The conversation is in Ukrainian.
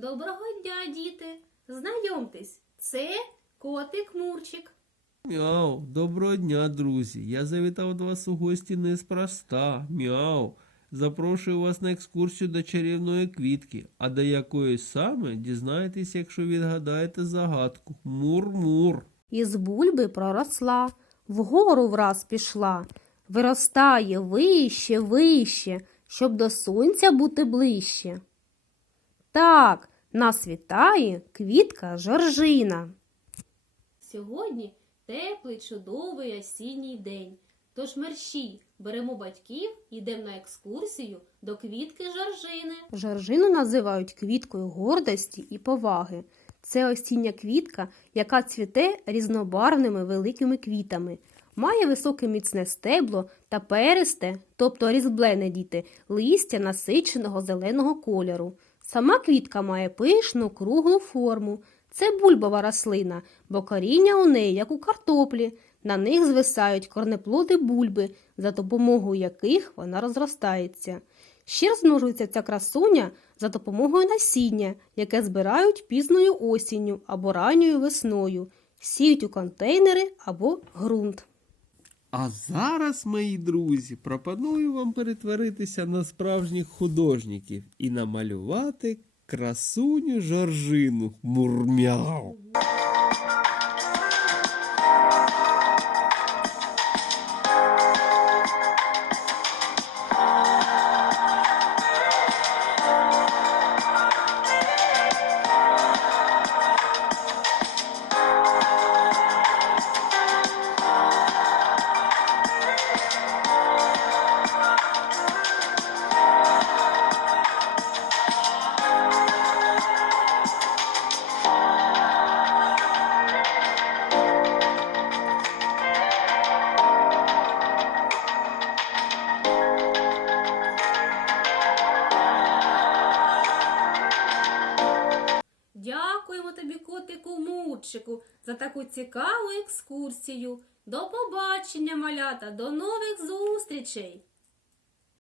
Доброго дня, діти! Знайомтесь, це котик Мурчик. Мяу, доброго дня, друзі. Я завітав до вас у гості неспроста. Мяу. Запрошую вас на екскурсію до чарівної квітки, а до якої саме дізнаєтесь, якщо відгадаєте загадку. Мур-мур. Із бульби проросла, вгору враз пішла, виростає вище, вище, щоб до сонця бути ближче. Так, нас вітає квітка Жоржина. Сьогодні теплий, чудовий осінній день. Тож мерщій беремо батьків і йдемо на екскурсію до квітки Жоржини. Жоржину називають квіткою гордості і поваги. Це осіння квітка, яка цвіте різнобарвними великими квітами. Має високе міцне стебло та перисте, тобто різблене діти, листя насиченого зеленого кольору. Сама квітка має пишну круглу форму. Це бульбова рослина, бо коріння у неї, як у картоплі. На них звисають корнеплоди бульби, за допомогою яких вона розростається. Ще розмножується ця красуня за допомогою насіння, яке збирають пізною осінню або ранньою весною, сіють у контейнери або ґрунт. А зараз, мої друзі, пропоную вам перетворитися на справжніх художників і намалювати красуню Жоржину. Мурмяу. Тобі, котику Мурчику, за таку цікаву екскурсію. До побачення, малята, до нових зустрічей!